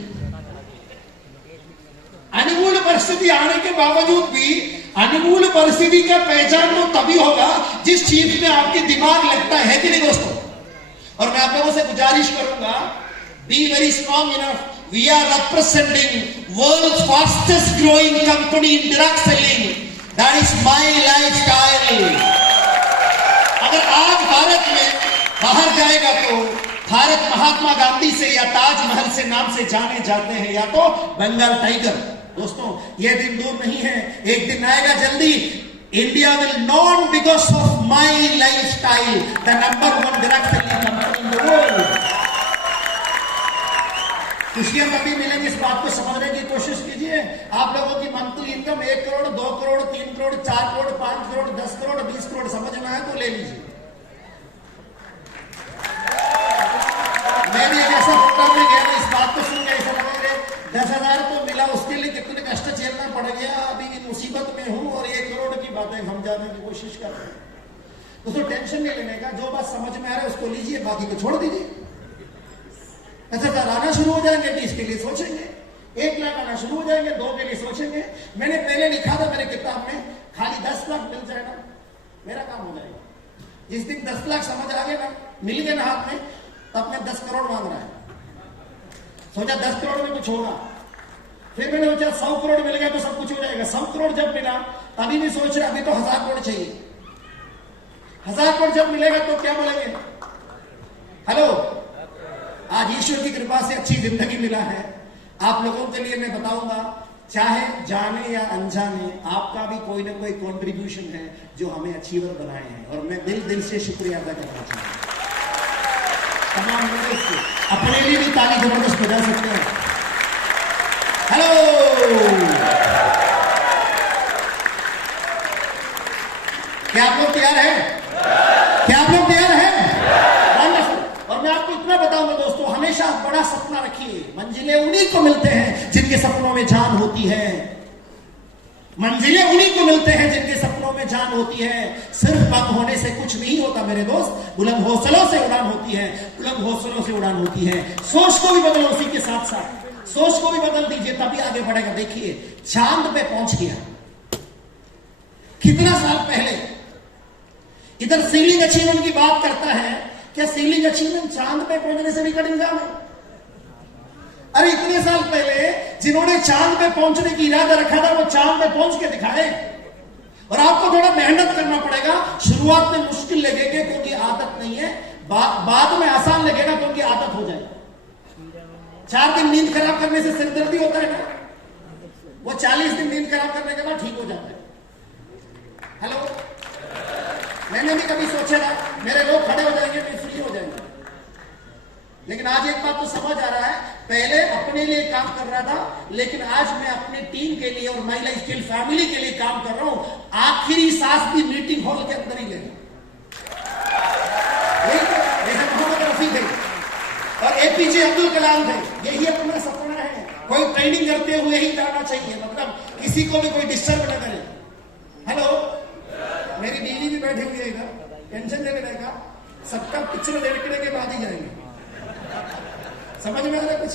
अनुकूल परिस्थिति आने के बावजूद भी अनुकूल परिस्थिति का पहचान तो तभी होगा जिस चीज में आपके दिमाग लगता है कि नहीं दोस्तों? और मैं आप लोगों से गुजारिश करूंगा, be very strong enough. We are representing world's fastest growing company in direct selling, that is my lifestyle. अगर आज भारत में बाहर जाएगा तो भारत महात्मा गांधी से या ताजमहल से नाम से जाने जाते हैं, या तो बंगाल टाइगर। दोस्तों ये दिन दूर नहीं है, एक दिन आएगा जल्दी। India will non because of my life style the number 1 direct selling company in the world. खुशियां कभी मिलेंगी, इस बात को समझने की कोशिश कीजिए। आप लोगों की मंथली इनकम 1 करोड़, 2 करोड़, 3 करोड़, 4 करोड़, 5 करोड़, 10 करोड़, 20 करोड़ समझना है तो ले लीजिए। मैं भी एक ऐसा होटल में गया, इस बात को सुन के ऐसा लगा 10,000 तो मिला, उसके लिए कितने कष्ट झेलना पड़ गया, अभी मुसीबत में हूं और 1 करोड़ की बातें समझाने की कोशिश कर रहे हैं। दोस्तों टेंशन नहीं लेने का, जो बात समझ में आ रहा है उसको लीजिए, बाकी को छोड़ दीजिए। 10,000 आना शुरू हो जाएंगे, 20 के लिए सोचेंगे, 1 लाख आना शुरू हो जाएंगे, 2 के लिए सोचेंगे। मैंने पहले लिखा था मेरे किताब में, खाली 10 लाख मिल जाए ना मेरा काम हो जाएगा। जिस दिन 10 लाख समझ आ गए ना, मिल गए ना हाथ में, तब मैं 10 करोड़ मांग रहा है। सोचा 10 करोड़ में कुछ होगा, फिर मैंने सोचा 100 करोड़ मिल गया तो सब कुछ हो जाएगा। 100 करोड़ जब मिला तभी भी सोच रहा अभी तो 1000 करोड़ चाहिए। 1000 करोड़ जब मिलेगा तो क्या बोलेंगे? हेलो, आज ईश्वर की कृपा से अच्छी जिंदगी मिला है। आप लोगों के लिए मैं बताऊंगा, चाहे जाने या अनजाने आपका भी कोई ना कोई कंट्रीब्यूशन है जो हमें अचीवर बनाए हैं, और मैं दिल से शुक्रिया अदा करना चाहूंगा तमाम लोगों को। अपने लिए भी ताली जबरदस्त बजा सकते हैं। हेलो, क्या आप लोग तैयार हैं? क्या आप लोग तैयार हैं? और मैं आपको इतना बताऊंगा दोस्तों, हमेशा बड़ा सपना रखिए। मंजिलें उन्हीं को मिलते हैं जिनके सपनों में जान होती है। मंजिलें उन्हीं को मिलते हैं जिनके सपनों में जान होती है। सिर्फ बंद होने से कुछ नहीं होता मेरे दोस्त, बुलंद हौसलों से उड़ान होती है, बुलंद हौसलों से उड़ान होती है। सोच को भी बदलो, उसी के साथ साथ सोच को भी बदल दीजिए, तभी आगे बढ़ेगा। देखिए चांद पे पहुंच गया, कितना साल पहले इधर सीलिंग अचीवमेंट की बात करता है, क्या सीलिंग अचीवमेंट चांद पे पहुंचने से भी कठिन काम है? अरे इतने साल पहले जिन्होंने चांद पे पहुंचने की इरादा रखा था, वो चांद पे पहुंच के दिखाए। और आपको थोड़ा मेहनत करना पड़ेगा। शुरुआत में मुश्किल लगेगा क्योंकि आदत नहीं है, बाद में आसान लगेगा क्योंकि आदत हो जाएगी। 4 दिन नींद खराब करने से सिरदर्दी होता है ना, वो 40 दिन नींद खराब करने के बाद ठीक हो जाता है। हेलो, मैंने भी कभी सोचा था मेरे लोग खड़े हो जाएंगे, मैं फ्री हो जाएंगे, लेकिन आज एक बात तो समझ आ रहा है, पहले अपने लिए काम कर रहा था, लेकिन आज मैं अपनी टीम के लिए और माई लाइफ स्टाइल फैमिली के लिए काम कर रहा हूं। आखिरी सांस भी मीटिंग हॉल के अंदर ही लेना। मोहम्मद रफी थे और एपीजे अब्दुल कलाम थे, यही अपना सपना है। कोई ट्रेनिंग करते हुए ही जाना चाहिए, मतलब किसी को भी कोई डिस्टर्ब न करे। हेलो, मेरी बीवी भी बैठी हुई है इधर, टेंशन लेने रहेगा, सबका पिक्चर देखने के बाद ही जाएंगे। समझ में आ रहा कुछ?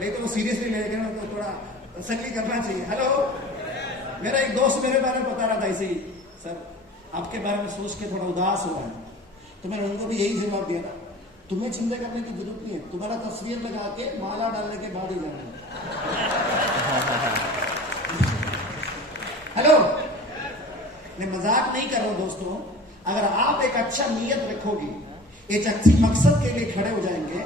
नहीं तो वो सीरियसली लेगा ना, तो थोड़ा संगी करना चाहिए। हेलो, मेरा एक दोस्त मेरे बारे में बता रहा था ऐसे ही, सर आपके बारे में सोच के थोड़ा उदास हो रहा है। तो मैंने उनको भी यही जवाब दिया था, तुम्हें चिंता करने की जरूरत नहीं है, तुम्हारा तस्वीर लगा के माला डालने के बाद ही जाना है। हेलो, मैं मजाक नहीं कर रहा हूं दोस्तों। अगर आप एक अच्छा नीयत रखोगे, एक अच्छी मकसद के लिए खड़े हो जाएंगे,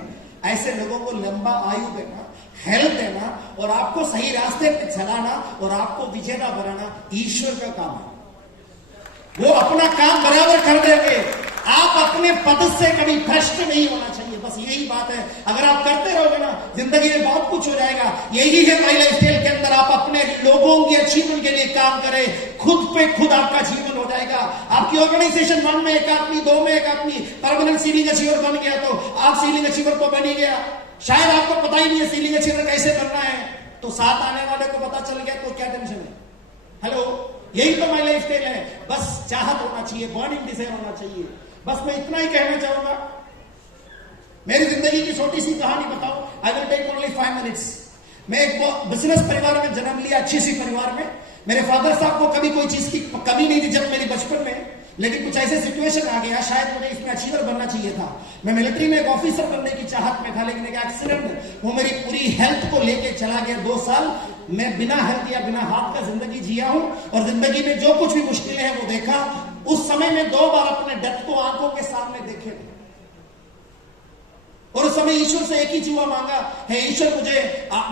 ऐसे लोगों को लंबा आयु देना, हेल्प देना और आपको सही रास्ते पे चलाना और आपको विजेता बनाना ईश्वर का काम है। वो अपना काम बराबर कर देंगे। आप अपने पद से कभी भ्रष्ट नहीं होना चाहिए, बस यही बात है। अगर आप करते रहोगे ना, जिंदगी में बहुत कुछ हो जाएगा। यही है माई लाइफ स्टाइल के अंदर, आप अपने लोगों की अचीवमेंट के लिए काम करें, खुद पे खुद आपका जीवन हो जाएगा। आपकी ऑर्गेनाइजेशन 1 में एक आदमी, 2 में एक आदमी परमानेंट सीलिंग अचीवर बन गया, तो आप सीलिंग अचीवर तो बन ही गया। शायद आपको पता ही नहीं है सीलिंग अचीवर कैसे बनना है, तो साथ आने वाले को पता चल गया तो क्या टेंशन है। हेलो, यही तो माई लाइफ स्टाइल है। बस चाहत होना चाहिए, बर्निंग डिजायर होना चाहिए। बस मैं इतना ही कहना चाहूंगा। मेरी जिंदगी की छोटी सी कहानी बताऊं, I will take only 5 minutes. मैं एक बिजनेस परिवार में जन्म लिया, अच्छी सी परिवार में। मेरे फादर साहब को कभी कोई चीज की कमी नहीं थी जब मेरी बचपन में, लेकिन कुछ ऐसे सिचुएशन आ गया, शायद मुझे इसमें अचीवर बनना चाहिए था। मैं मिलिट्री में एक ऑफिसर बनने की चाहत में था, लेकिन एक एक्सीडेंट वो मेरी पूरी हेल्थ को लेके चला गया। 2 साल मैं बिना हेल्थ या बिना हाथ का जिंदगी जिया हूं, और जिंदगी में जो कुछ भी मुश्किलें हैं वो देखा। उस समय में 2 बार अपने डेथ को आंखों के सामने देखे थे, और उस समय ईश्वर से एक ही दुआ मांगा है, ईश्वर मुझे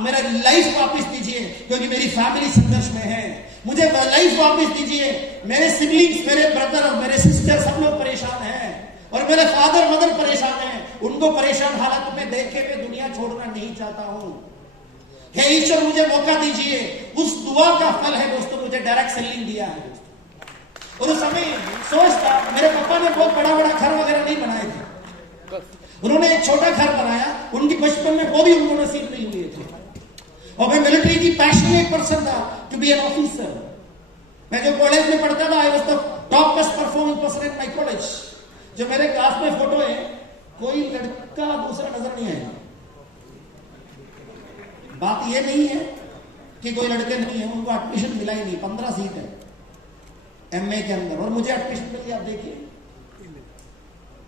मेरा लाइफ वापस दीजिए, क्योंकि मेरी फैमिली संघर्ष में है। मुझे लाइफ वापस दीजिए। मेरे सिबलिंग्स, मेरे ब्रदर और मेरे सिस्टर सब लोग परेशान हैं, और मेरे फादर मदर परेशान हैं। उनको परेशान हालत में देखे मैं दुनिया छोड़ना नहीं चाहता हूं। हे ईश्वर, मुझे मौका दीजिए। उस दुआ का फल है दोस्तों, मुझे डायरेक्ट सेलिंग दिया है। और उस समय सोचता, मेरे पापा ने बहुत बड़ा बड़ा घर वगैरह नहीं बनाए थे, उन्होंने एक छोटा घर बनाया। उनकी बचपन में वो भी उनको नसीब नहीं हुए थे। और मैं मिलिट्री की पैशनेट पर्सन था टू बी एन ऑफिसर। मैं जो कॉलेज में पढ़ता था, I was the top best performing person in my college. जो मेरे क्लास में फोटो है, कोई लड़का दूसरा नजर नहीं आएगा। बात ये नहीं है कि कोई लड़के नहीं है, उनको एडमिशन मिला ही नहीं। 15 सीट है एमए के अंदर, और मुझे एडमिशन मिली, आप देखिए।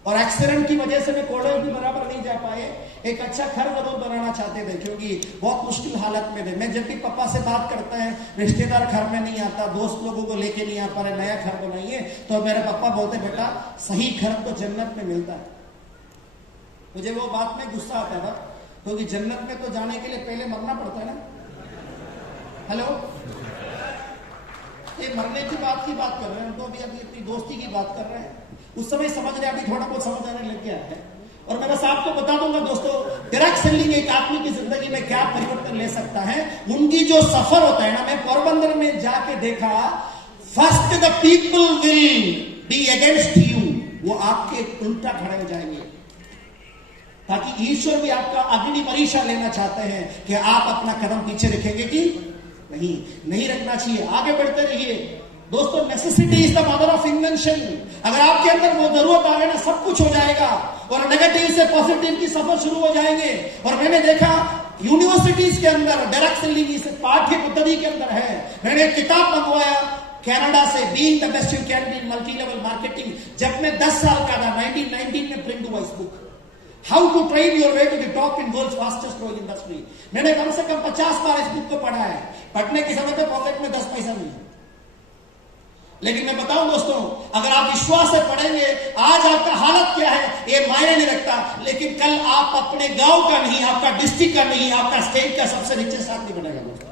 और एक्सीडेंट की वजह से मैं कॉलेज भी बराबर नहीं जा पाए। एक अच्छा घर जरूर बनाना चाहते थे, क्योंकि बहुत मुश्किल हालत में थे। मैं जब भी पापा से बात करता है, रिश्तेदार घर में नहीं आता, दोस्त लोगों को लेके नहीं आ पा रहे, नया घर बनाइए, तो मेरे पापा बोलते, बेटा सही घर तो जन्नत में मिलता है। मुझे वो बात में गुस्सा आता था, क्योंकि जन्नत में तो जाने के लिए पहले मरना पड़ता है ना। हेलो, ये मरने की बात कर रहे हैं, तो अभी अपनी दोस्ती की बात कर रहे हैं। उस समय समझ रहे, अभी थोड़ा बहुत समझ आने लग गया है। और मैं बस आपको बता दूंगा दोस्तों, डायरेक्ट सेलिंग एक आदमी की जिंदगी में क्या परिवर्तन ले सकता है। उनकी जो सफर होता है ना, मैं पोरबंदर में जाके देखा, first the people will be against you, वो आपके उल्टा खड़े हो जाएंगे, ताकि ईश्वर भी आपका अग्नि परीक्षा लेना चाहते हैं कि आप अपना कदम पीछे रखेंगे कि नहीं रखना चाहिए। आगे बढ़ते रहिए दोस्तों। Necessity is the mother of invention. अगर आपके अंदर वो जरूरत आ गई ना, सब कुछ हो जाएगा, और नेगेटिव से पॉजिटिव की सफर शुरू हो जाएंगे। और मैंने देखा यूनिवर्सिटीज के अंदर डायरेक्ट सेलिंग इस पाठ्य पद्धति के अंदर है। मैंने एक किताब मंगवाया, कनाडा से being the best you can be in multi level marketing, जब मैं 10 साल का था 1919 में प्रिंट हुआ इस book, how to train your way to the top in world's fastest growing industry. मैंने कम से कम 50 बार इस बुक को पढ़ा है। पढ़ने के समय पे पॉकेट में 10 पैसा नहीं है, लेकिन मैं बताऊं दोस्तों, अगर आप विश्वास से पढ़ेंगे, आज आपका हालत क्या है ये मायने नहीं रखता, लेकिन कल आप अपने गांव का नहीं, आपका डिस्ट्रिक्ट का नहीं, आपका स्टेट का सबसे रिचेस्ट आदमी बनेगा दोस्तों।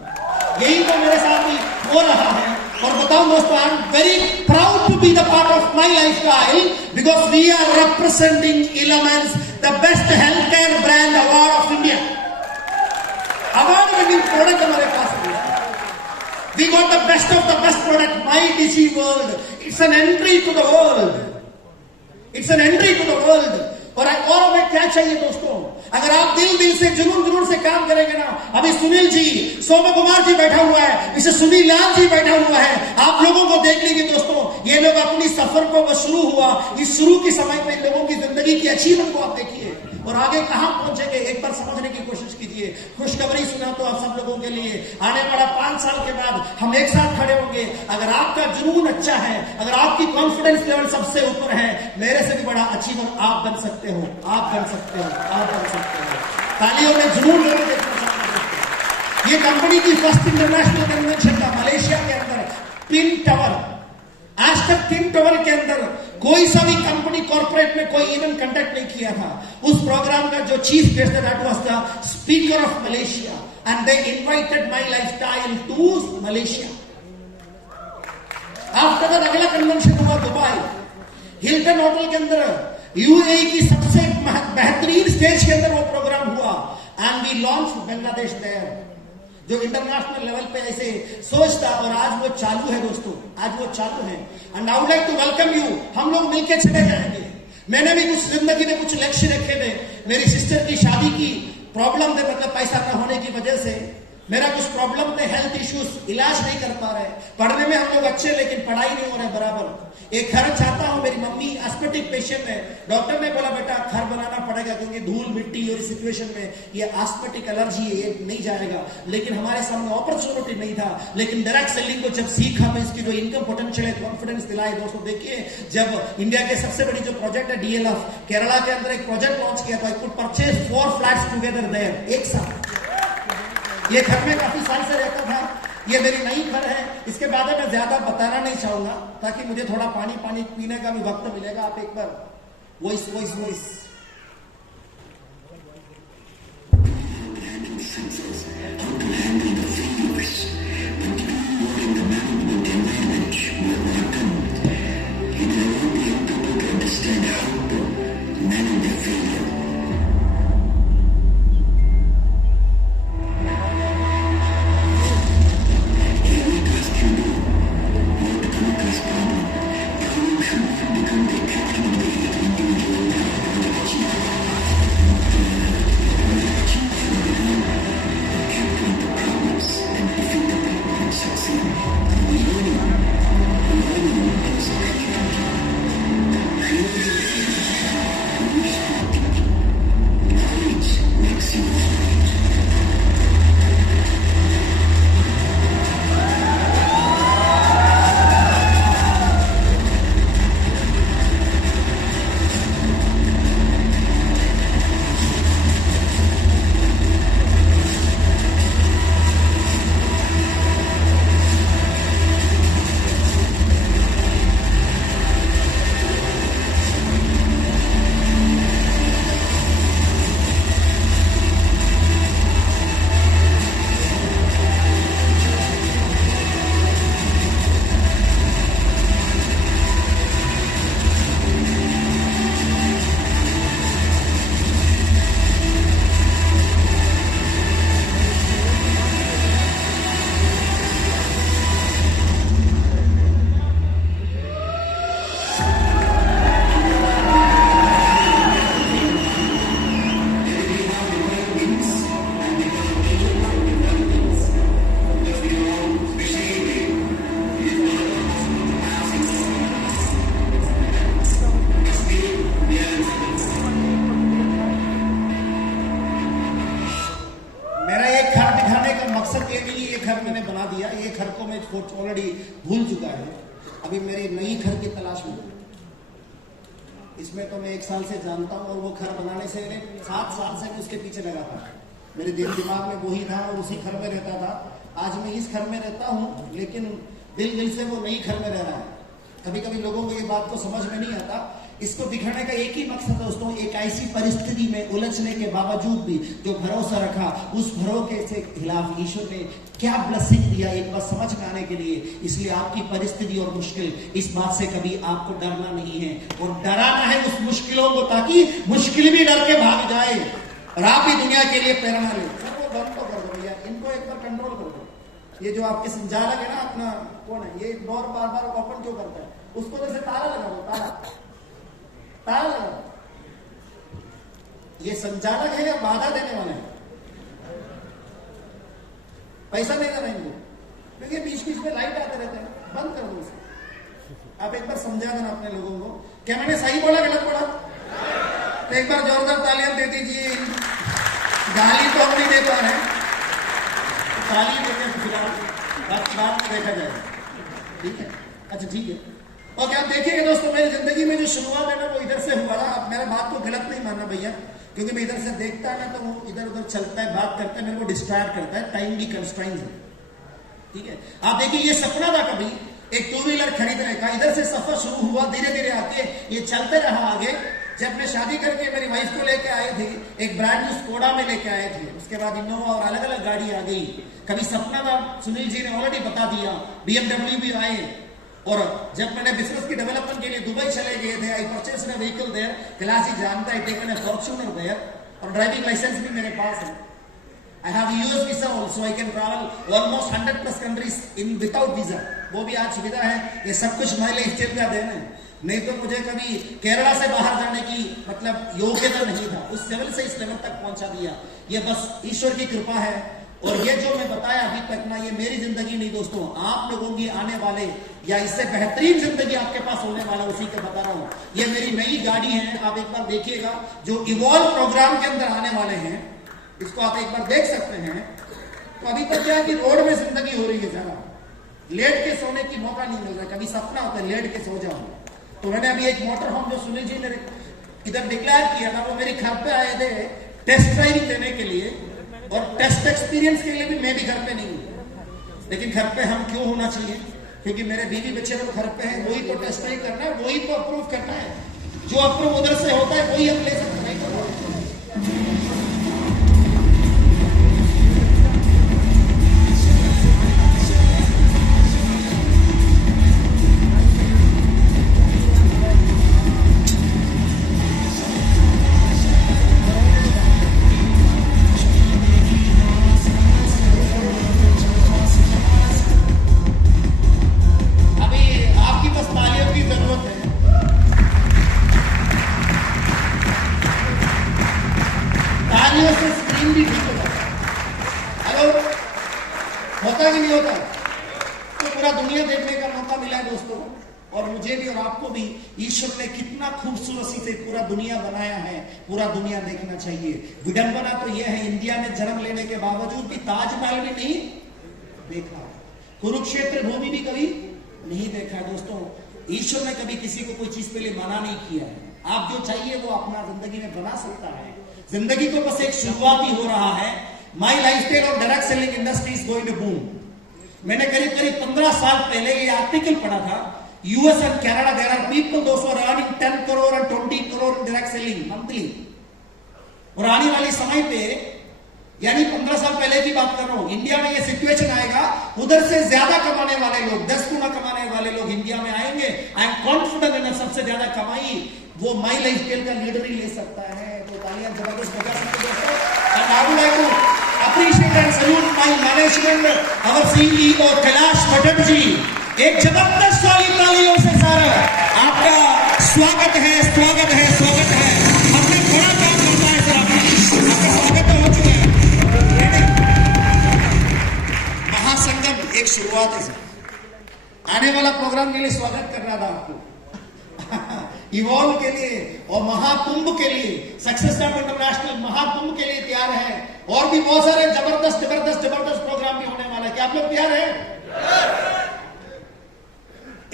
यही तो मेरे साथ भी हो रहा है। और बताऊं दोस्तों, I am very proud to be the part of my lifestyle because we are representing elements the best health care brand award of India. Award winning product हमारे पास है। We got the best of the best product, My Digi World. It's an entry to the world. It's an entry to the world. और हमें क्या चाहिए दोस्तों, अगर आप दिल से जुनून से काम करेंगे ना, अभी सुनील जी, सोम कुमार जी बैठा हुआ है, इसे सुनील लाल जी बैठा हुआ है, आप लोगों को देख लीजिए दोस्तों, ये लोग अपनी सफर को बस शुरू हुआ, इस शुरू के समय पे लोगों की जिंदगी की अचीवमेंट को आप देखिए और आगे कहां पहुंचेंगे एक बार समझने की कोशिश कीजिए। खुशखबरी सुना तो आप सब लोगों के लिए, आने वाला 5 साल के बाद हम एक साथ खड़े होंगे। अगर आपका जुनून अच्छा है, अगर आपकी कॉन्फिडेंस लेवल सबसे ऊपर है, मेरे से भी बड़ा अचीवर आप बन सकते हो, आप बन सकते हो, आप बन सकते हो। तालियों में जुनून लेकर देखना चाहते हैं। ये कंपनी की फर्स्ट इंटरनेशनल कन्वेंशन था मलेशिया के अंदर, ट्विन टावर। आज तक ट्विन टावर के अंदर कोई सा भी कंपनी कॉर्पोरेट में कोई इवेंट कंडक्ट नहीं किया था। उस प्रोग्राम का जो चीफ गेस्ट था that was the speaker of Malaysia and they invited my lifestyle to Malaysia. After that अगला कन्वेंशन हुआ दुबई, हिल्टन होटल के अंदर, यूएई की सबसे बेहतरीन स्टेज के अंदर वो प्रोग्राम हुआ and we launch Bangladesh there, जो इंटरनेशनल लेवल पे ऐसे सोचता, और आज वो चालू है दोस्तों, आज वो चालू है। And I would like to welcome you. हम लोग मिलकर चले जाएंगे। मैंने भी कुछ जिंदगी में कुछ लक्ष्य रखे थे। मेरी सिस्टर की शादी की प्रॉब्लम थे, मतलब पैसा न होने की वजह से मेरा कुछ प्रॉब्लम थे, हेल्थ इश्यूज, इलाज नहीं कर पा रहे। पढ़ने में हम लोग अच्छे, लेकिन पढ़ाई नहीं हो रहा है बराबर। एक घर चाहता हूं, मेरी मम्मी एस्थेटिक पेशेंट है, डॉक्टर ने बोला बेटा घर बनाना पड़ेगा क्योंकि धूल मिट्टी और सिचुएशन में ये एस्थेटिक एलर्जी है, ये नहीं जाएगा। लेकिन हमारे सामने अपॉर्चुनिटी नहीं था। लेकिन डायरेक्ट सेलिंग को जब सीखा, मैं इसकी जो इनकम पोटेंशियल है, कॉन्फिडेंस दिलाए दोस्तों। देखिए, जब इंडिया के सबसे बड़ी जो प्रोजेक्ट है DLF केरला के अंदर एक प्रोजेक्ट लॉन्च किया था, I could purchase 4 flats together there, एक साथ। ये घर में काफी साल से रहता था, ये मेरी नई घर है। इसके बाद मैं ज्यादा बताना नहीं चाहूंगा ताकि मुझे थोड़ा पानी पीने का भी वक्त मिलेगा। आप एक बार वॉइस मकसद ये नहीं ये घर मैंने बना दिया, ये घर को मैं ऑलरेडी भूल चुका है, अभी मेरी नई घर की तलाश में। इसमें तो मैं 1 साल से जानता हूँ और वो घर बनाने से 7 साल से मैं उसके पीछे लगा था। मेरे दिमाग में वही था और उसी घर में रहता था। आज मैं इस घर में रहता हूँ, लेकिन दिल से वो नई घर में रह रहा है। कभी कभी लोगों को ये बात को समझ में नहीं आता। इसको दिखाने का एक ही मकसद है दोस्तों, एक ऐसी परिस्थिति में उलझने के बावजूद भी जो भरोसा रखा, उस भरोसे से खिलाफ ईश्वर ने क्या ब्लेसिंग दिया एक बार समझ में आने के लिए। इसलिए आपकी परिस्थिति और मुश्किल, इस बात से कभी आपको डरना नहीं है और डराना है उस मुश्किलों को, ताकि मुश्किल भी डर के भाग जाए और आप ही दुनिया के लिए प्रेरणा ले। वो बंद तो कर दो भैया, इनको एक बार कंट्रोल कर दो। ये जो आपके संचालक है ना, अपना कौन है ये, डोर बार बार ओपन क्यों करता है? उसको जैसे ताला लगा दो, ताला लगा दो। ये संचालक है या बाधा देने वाले हैं? पैसा नहीं देना इनको, क्योंकि बीच बीच में लाइट आते रहते हैं। बंद कर दो इसे। आप एक बार समझा देना अपने लोगों को। क्या मैंने सही बोला गलत बोला? तो एक बार जोरदार तालियां दे दीजिए। गाली तो हम नहीं दे पा रहे, ताली देते हैं फिलहाल, बात देखा जाएगा, ठीक है? अच्छा ठीक है। और क्या आप देखिएगा दोस्तों, मेरी जिंदगी में जो शुरुआत है ना वो इधर से हुआ। आप मेरा बात को गलत नहीं मानना भैया, क्योंकि मैं इधर से देखता है ना तो वो इधर उधर चलता है, बात करता है, मेरे को डिस्ट्रैक्ट करता है। टाइम की कंस्ट्रेंट्स है, ठीक है? आप देखिए, ये सपना था कभी एक 2 व्हीलर खरीदने का। इधर से सफर शुरू हुआ, धीरे धीरे आके ये चलते रहा आगे। जब मैं शादी करके मेरी वाइफ को लेके आए थे, एक ब्रांड न्यू स्कोडा में लेके आए थे। उसके बाद इनोवा और अलग अलग गाड़ी आ गई। कभी सपना था, सुनील जी ने ऑलरेडी बता दिया, BMW भी आए। और जब मैंने बिजनेस की डेवलपमेंट के लिए दुबई चले गए थे, I purchase a vehicle there, classy जानता है, टेकन अ फॉर्च्यूनर देयर, और ड्राइविंग लाइसेंस भी मेरे पास है। I have US visa also, I can travel almost 100+ countries in without visa। वो भी आज सुविधा है। ये सब कुछ माई लाइफ स्टाइल का देन है, नहीं तो मुझे कभी केरला से बाहर जाने की मतलब योग्यता नहीं था। उस लेवल से इस लेवल तक पहुंचा दिया, ये बस ईश्वर की कृपा है। और ये जो मैं बताया अभी तक ना, ये मेरी जिंदगी नहीं दोस्तों, आप लोगों की आने वाले या इससे बेहतरीन जिंदगी आपके पास होने वाला, उसी के बता रहा हूं। ये मेरी नई गाड़ी है, आप एक बार देखिएगा, जो इवॉल्व प्रोग्राम के अंदर आने वाले हैं, इसको आप एक बार देख सकते हैं। तो अभी तक क्या है कि रोड में जिंदगी हो रही है, जरा लेट के सोने की मौका नहीं मिल रहा। कभी सपना होता है लेट के सो जाओ। तो मैंने अभी एक मोटर होम जो सुनील जी ने इधर डिक्लेयर किया था, वो मेरे घर पे आए थे टेस्ट ड्राइविंग देने के लिए, और टेस्ट एक्सपीरियंस के लिए भी मैं भी घर पे नहीं हूँ। लेकिन घर पे हम क्यों होना चाहिए? क्योंकि मेरे बीवी बच्चे लोग घर पे हैं, वही तो टेस्ट ड्राइव करना है, वही तो अप्रूव करना है। जो अप्रूव उधर से होता है वही हम ले सकते हैं। होता कि नहीं होता? तो पूरा दुनिया देखने का मौका मिला है दोस्तों, और मुझे भी और आपको भी। ईश्वर ने कितना खूबसूरती से पूरा दुनिया बनाया है, पूरा दुनिया देखना चाहिए। विडंबना तो यह है, इंडिया में जन्म लेने के बावजूद भी ताजमहल भी नहीं देखा, कुरुक्षेत्र भूमि भी कभी नहीं देखा है दोस्तों। ईश्वर ने कभी किसी को कोई चीज के लिए मना नहीं किया है। आप जो चाहिए वो अपना जिंदगी में बना सकता है। जिंदगी को बस एक शुरुआत ही हो रहा है। माई लाइफस्टाइल और direct selling industry is going to boom. मैंने करीब 15 साल पहले ये आर्टिकल पढ़ा था, US and Canada there are people those are earning 10 crore and 20 crore in direct selling monthly. और आने वाले समय पे, यानी 15 साल पहले की बात कर रहा हूं, इंडिया में ये सिचुएशन आएगा, उधर से ज्यादा कमाने वाले लोग, 10 गुना कमाने वाले लोग इंडिया में आएंगे। आई एम कॉन्फिडेंट इन सबसे ज्यादा कमाई वो माई लाइफस्टाइल का लीडर ही ले सकता है। तो तालियां जबरदस्त बजा सकते दोस्तों। And I would like to appreciate and salute my management, our CEO Kailash Bhatt ji. एक जबरदस्त वाली तालियों से सारा आपका स्वागत है, स्वागत है, स्वागत है। हमने बड़ा काम करना है सर, आपका स्वागत हो चुका है। महासंगम एक शुरुआत है सर, आने वाला प्रोग्राम के लिए स्वागत करना था आपको। इवॉल्व के लिए और महाकुंभ के लिए, सक्सेस स्टैम्प इंटरनेशनल महाकुंभ के लिए तैयार है। और भी बहुत सारे जबरदस्त जबरदस्त जबरदस्त प्रोग्राम भी होने वाला है। क्या आप लोग तैयार हैं?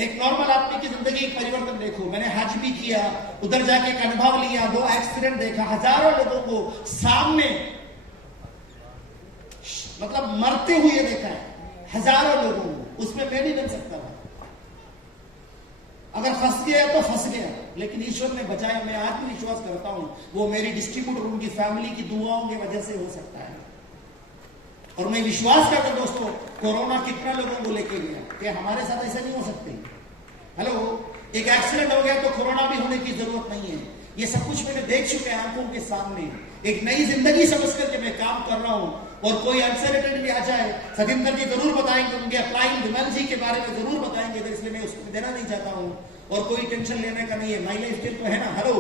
एक नॉर्मल आदमी की जिंदगी का परिवर्तन देखो। मैंने हज भी किया, उधर जाके एक अनुभव लिया, 2 एक्सीडेंट देखा, हजारों लोगों को सामने मतलब मरते हुए देखा है, हजारों लोगों को। उसमें मैं नहीं बन सकता था। अगर फंस गया तो फंस गया, लेकिन ईश्वर ने बचाया। मैं आज भी विश्वास करता हूं वो मेरी डिस्ट्रीब्यूटर, उनकी फैमिली की दुआओं की वजह से हो सकता है। और मैं विश्वास करता हूं दोस्तों, कोरोना कितना लोगों को लेके गया, कि हमारे साथ ऐसा नहीं हो सकते। हेलो, एक एक्सीडेंट हो गया तो कोरोना भी होने की जरूरत नहीं है। ये सब कुछ मैंने देख चुके हैं आंखों के सामने। एक नई जिंदगी समझ करके मैं काम कर रहा हूं। और कोई अनसर्टेनिटी आ जाए, सतिंदर जी जरूर बताएंगे, उनके अप्लाइंग विमल जी के बारे में जरूर बताएंगे, तो इसलिए मैं उसको देना नहीं चाहता हूं। और कोई टेंशन लेने का नहीं है, माई लाइफ स्टाइल तो है ना। हेलो,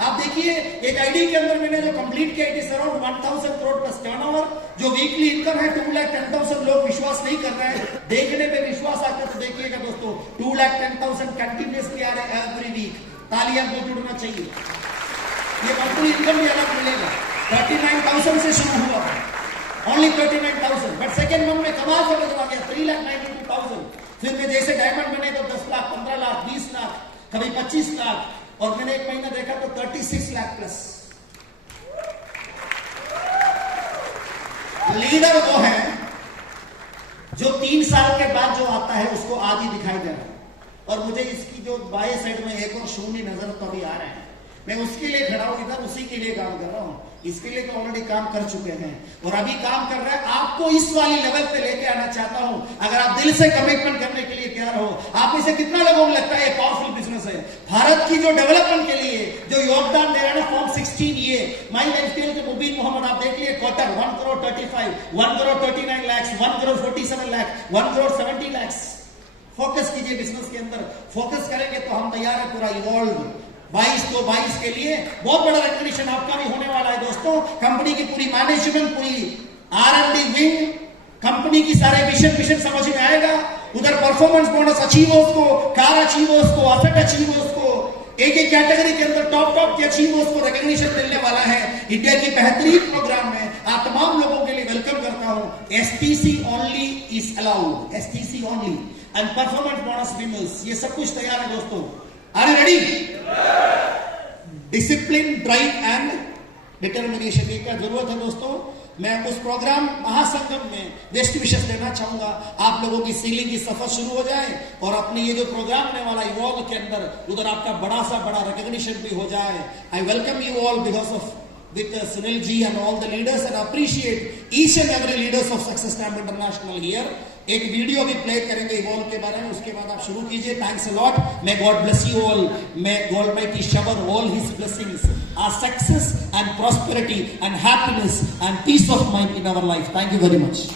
आप देखिए एक आईडी के अंदर मैंने जो कंप्लीट किया, it is around 1000 crore plus turnover. जो वीकली इनकम है 2,10,000। लोग विश्वास नहीं कर रहे हैं, देखने पे विश्वास आता है तो देखिएगा दोस्तों, 2,10,000 कंटिन्यूअसली आ रहे हैं एवरी वीक। तालियां को जुड़ना चाहिए। ये मंथली इनकम भी अलग मिलेगा। 39,000 से शुरू हुआ, ओनली 39,000, बट सेकेंड मंथ में कमाल से बदला गया 3,92,000। फिर में जैसे डायमंड बने तो 10 लाख, 15 लाख, 20 लाख, कभी 25 लाख, और मैंने एक महीना देखा तो 36 लाख प्लस। लीडर वो है जो 3 साल के बाद जो आता है उसको आज ही दिखाई दे रहा है। और मुझे इसकी जो बाएं साइड में एक और शून्य नजर तो अभी आ रहे हैं, मैं उसके लिए खड़ा हूं, इधर उसी के लिए काम कर रहा हूं। इसके लिए तो ऑलरेडी काम कर चुके हैं और अभी काम कर रहे हैं। आपको इस वाली लेवल पे लेके आना चाहता हूं, अगर आप दिल से कमिटमेंट करने के लिए तैयार हो। आप में से कितना लोगों को लगता है पावरफुल बिजनेस है? भारत की जो डेवलपमेंट के लिए जो योगदान दे रहा है ना, फॉर्म 16, ये माई लाइफ स्टाइल के मुबीन मोहम्मद, आप देख लिए क्वार्टर 1 करोड़ 35, 1 करोड़ 39 लाख, 1 करोड़ 47 लाख, 1 करोड़ 70 लाख। फोकस कीजिए बिजनेस के अंदर, फोकस करेंगे तो हम तैयार है पूरा इवॉल्व 22 के लिए। बहुत बड़ा रिकग्निशन आपका भी होने वाला है दोस्तों। कंपनी की पूरी मैनेजमेंट, पूरी R&D विंग, कंपनी की सारे मिशन समझ में आएगा। उधर परफॉर्मेंस बोनस अचीवर्स को, कार अचीवर्स को, असेट अचीवर्स को, एक एक कैटेगरी के अंदर टॉप के अचीवर्स को रिकग्निशन मिलने वाला है। इंडिया की बेहतरीन प्रोग्राम में आप तमाम लोगों के लिए वेलकम करता हूं। STC only is allowed, STC only, and performance bonus winners, ये सब कुछ तैयार है दोस्तों। Are you ready? Discipline, drive and determination, ये क्या जरूरत है दोस्तों। मैं उस प्रोग्राम महासंगम में बेस्ट विशेष देना चाहूंगा। आप लोगों की सीलिंग की सफर शुरू हो जाए और अपने ये जो प्रोग्राम होने वाला इवॉल्व के अंदर, उधर आपका बड़ा रिकॉग्निशन भी हो जाए। I welcome you all because of with Sunil ji and all the leaders, and appreciate each and every leaders of Success Stamp International here. एक वीडियो भी प्ले करेंगे इवॉल्व के बारे में, उसके बाद आप शुरू कीजिए। Thanks a lot. May God bless you all. May God almighty shower all his blessings, our success and prosperity and happiness and peace of mind in our life. Thank you very much.